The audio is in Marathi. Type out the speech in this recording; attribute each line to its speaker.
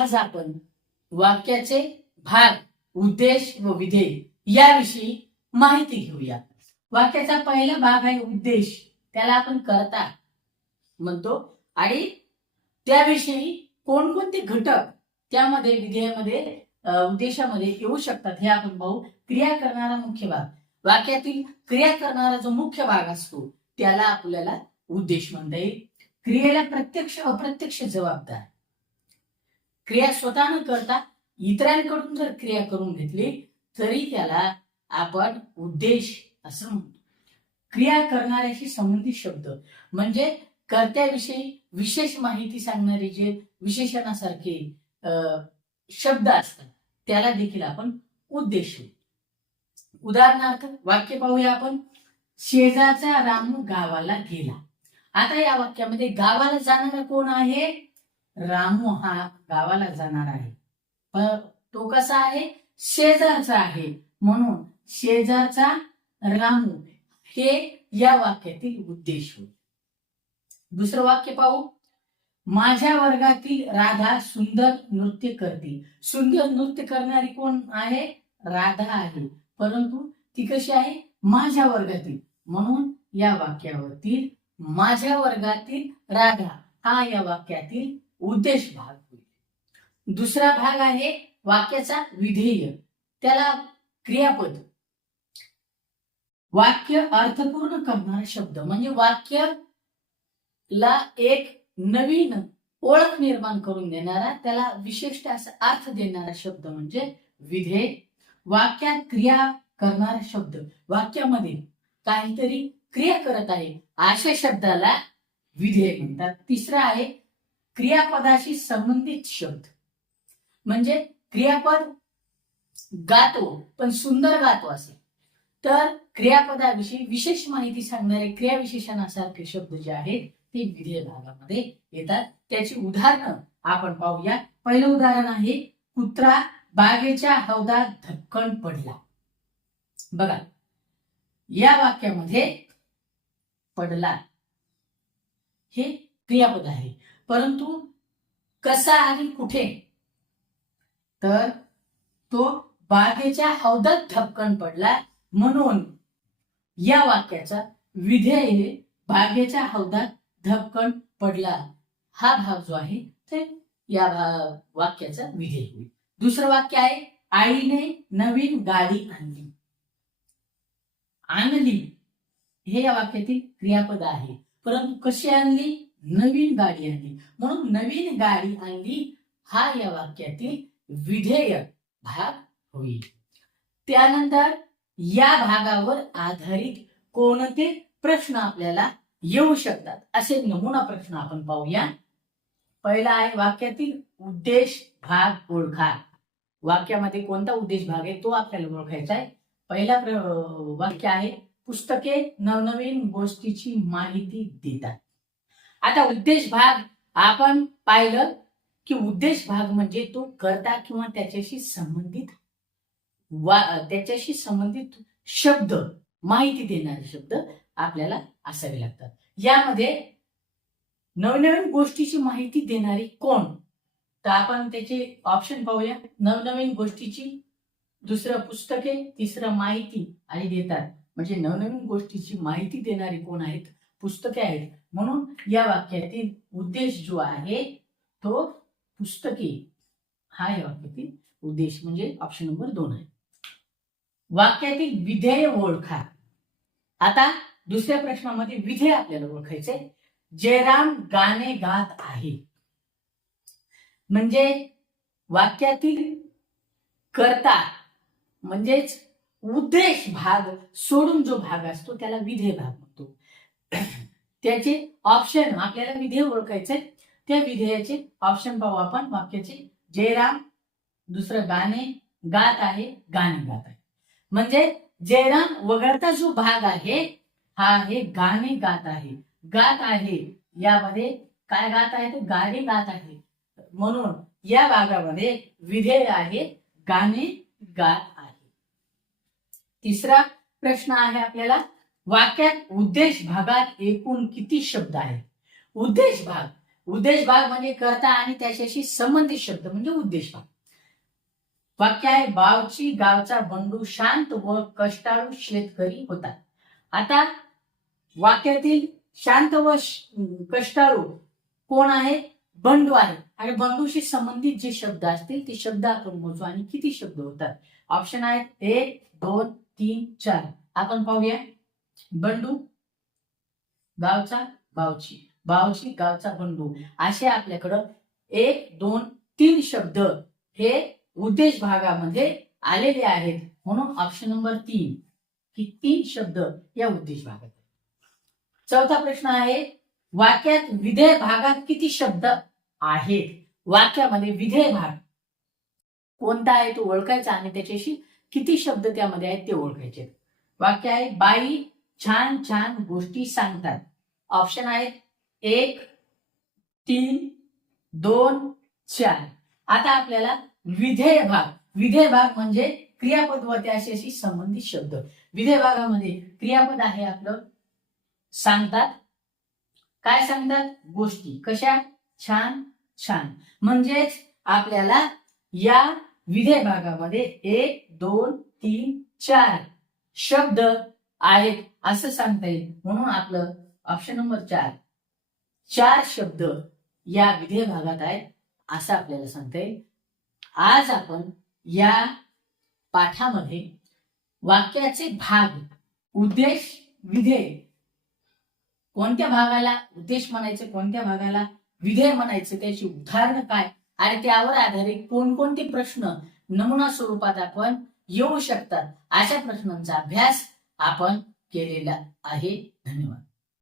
Speaker 1: आज आपण वाक्याचे भाग उद्देश व विधेय याविषयी माहिती घेऊया. वाक्याचा पहिला भाग आहे उद्देश. त्याला आपण करता म्हणतो. आणि त्याविषयी कोणकोणते घटक त्यामध्ये विधेयामध्ये उद्देशामध्ये येऊ शकतात हे आपण पाहू. क्रिया करणारा मुख्य भाग. वाक्यातील क्रिया करणारा जो मुख्य भाग असतो त्याला आपल्याला उद्देश म्हणता येईल. क्रियेला प्रत्यक्ष अप्रत्यक्ष जबाबदार. क्रिया स्वतः न करता इतरांकडून जर क्रिया करून घेतली तरी त्याला आपण उद्देश असं म्हणतो. क्रिया करणाऱ्याशी संबंधित शब्द म्हणजे कर्त्याविषयी विशेष माहिती सांगणारे जे विशेषणासारखे शब्द असतात त्याला देखील आपण उद्देश उदाहरणार्थ वाक्य पाहूया आपण. शेजारचा रामू गावाला गेला. आता या वाक्यामध्ये गावाला जाणारा कोण आहे? रामू हा गावाला जाणार आहे. पण तो कसा आहे? शेजारचा आहे. म्हणून शेजारचा रामू हे या वाक्यातील उद्देश होय दुसरं वाक्य पाहू. माझ्या वर्गातील राधा सुंदर नृत्य करते. सुंदर नृत्य करणारी कोण आहे? राधा आहे. परंतु ती कशी आहे? माझ्या वर्गातील. म्हणून या वाक्यावरती माझ्या वर्गातील राधा हा या वाक्यातील उद्देश भाग होईल. दुसरा भाग आहे वाक्याचा विधेय. त्याला क्रियापद. वाक्य अर्थपूर्ण करणारा शब्द म्हणजे वाक्य ला एक नवीन ओळख निर्माण करून देणारा त्याला विशिष्ट असा अर्थ देणारा शब्द म्हणजे विधेय. वाक्यात क्रिया करणारा शब्द. वाक्यामध्ये काहीतरी क्रिया करत आहे. अशा शब्दाला विधेय म्हणतात. तिसरा आहे क्रियापदाशी संबंधित शब्द. म्हणजे क्रियापद गातो पण सुंदर गातो असेल तर क्रियापदाविषयी विशेष माहिती सांगणारे क्रियाविशेषणासारखे शब्द जे आहेत ते विधेय भागामध्ये येतात. त्याची उदाहरणं आपण पाहूया. पहिलं उदाहरण आहे कुत्रा बागेच्या हौदात धक्कन पडला. बघा या वाक्यामध्ये पडला. हे क्रियापद आहे. परंतु कसा आणि कुठे? तर तो बागेच्या हौदात धपकन पडला म्हणून या वाक्याचा विधेय बागेच्या हौदात धपकन पडला. हा भाग जो आहे ते या वाक्याचा विधेय होईल. दुसरं वाक्य आहे आईने नवीन गाडी आणली. आणली हे या वाक्यातील क्रियापद आहे. परंतु कशी आणली? नवीन गाडी आणली. म्हणून नवीन गाडी आणली हा या वाक्यातील विधेय भाग होईल. त्यानंतर या भागावर आधारित कोणते प्रश्न आपल्याला येऊ शकतात? असे नमुना प्रश्न आपण पाहूया. पहिला आहे वाक्यातील उद्देश भाग ओळखा. वाक्यामध्ये कोणता उद्देश भाग आहे तो आपल्याला ओळखायचा आहे. पहिला वाक्य आहे पुस्तके नवनवीन गोष्टीची माहिती देतात. आता उद्देश भाग आपण पाहिलं की उद्देश भाग म्हणजे तो करता किंवा त्याच्याशी संबंधित वा त्याच्याशी संबंधित शब्द माहिती देणारे शब्द आपल्याला असावे लागतात. यामध्ये नवनवीन गोष्टीची माहिती देणारी कोण? तर आपण त्याचे ऑप्शन पाहूया. नवनवीन गोष्टीची दुसरं पुस्तके तिसरं माहिती आणि देतात. म्हणजे नवनवीन गोष्टीची माहिती देणारी कोण आहेत? पुस्तके आहेत. म्हणून या वाक्यातील उद्देश जो आहे तो पुस्तके. हा या वाक्यातील उद्देश म्हणजे ऑप्शन नंबर दोन आहे. वाक्यातील विधेय ओळखा. आता दुसऱ्या प्रश्नामध्ये विधेय आपल्याला ओळखायचे जयराम गाणे गात आहे. म्हणजे वाक्यातील करता म्हणजेच उद्देश भाग सोडून जो भाग असतो त्याला विधेय भाग म्हणतो. त्याचे ऑप्शन आपल्याला विधेय ओळखायचे. त्या विधेयाचे ऑप्शन पाहू आपण. वाक्याचे जयराम दुसरं गाणे गात आहे गाणे गात आहे. म्हणजे जयराम वगळता जो भाग आहे हा आहे गाणे गात आहे. गात आहे यामध्ये काय गात आहे? तर गाणे गात आहे. म्हणून या भागामध्ये विधेय आहे गाणे गात आहे. तिसरा प्रश्न आहे आपल्याला. वाक्यात उद्देश भागात एकूण किती शब्द आहेत? उद्देश भाग. उद्देश भाग म्हणजे करता आणि त्याच्याशी संबंधित शब्द म्हणजे उद्देश भाग. वाक्य आहे बावची गावचा बंडू शांत व कष्टाळू शेतकरी होता. आता वाक्यातील शांत व कष्टाळू कोण आहे? बंडू आहे. आणि बंडूशी संबंधित जे शब्द असतील ते शब्द आपण मोजू आणि किती शब्द होतात? ऑप्शन आहेत एक दोन तीन चार. आपण पाहूया. बंडू? गावचा बावची बावची गावचा बंडू. असे आपल्याकडं एक दोन तीन शब्द हे उद्देश भागामध्ये आलेले आहेत. म्हणून ऑप्शन नंबर तीन. ही तीन शब्द या उद्देश भागात. चौथा प्रश्न आहे वाक्यात विधेय भागात किती शब्द आहेत? वाक्यामध्ये विधेय भाग कोणता आहे तो ओळखायचा आणि त्याच्याशी किती शब्द त्यामध्ये आहेत ते ओळखायचे वाक्य आहे बाई छान छान गोष्टी सांगतात. ऑप्शन आहेत एक तीन दोन चार. आता आपल्याला विधेय भाग. विधेय भाग म्हणजे क्रियापद व त्याच्याशी संबंधित शब्द. विधेय भागामध्ये क्रियापद आहे आपलं. सांगतात. काय सांगतात? गोष्टी. कशा? छान छान. म्हणजेच आपल्याला या विधेय भागामध्ये एक दोन तीन चार शब्द आहेत असं सांगता येईल. म्हणून आपलं ऑप्शन नंबर चार. चार शब्द या विधेय भागात आहेत असं आपल्याला सांगता येईल. आज आपण या पाठामध्ये वाक्याचे भाग उद्देश विधेय कोणत्या भागाला उद्देश म्हणायचे कोणत्या भागाला विधेय म्हणायचे त्याची उदाहरणं काय आणि त्यावर आधारित कोणकोणते प्रश्न नमुना स्वरूपात आपण येऊ शकतात अशा प्रश्नांचा अभ्यास आपण केलेला आहे. धन्यवाद.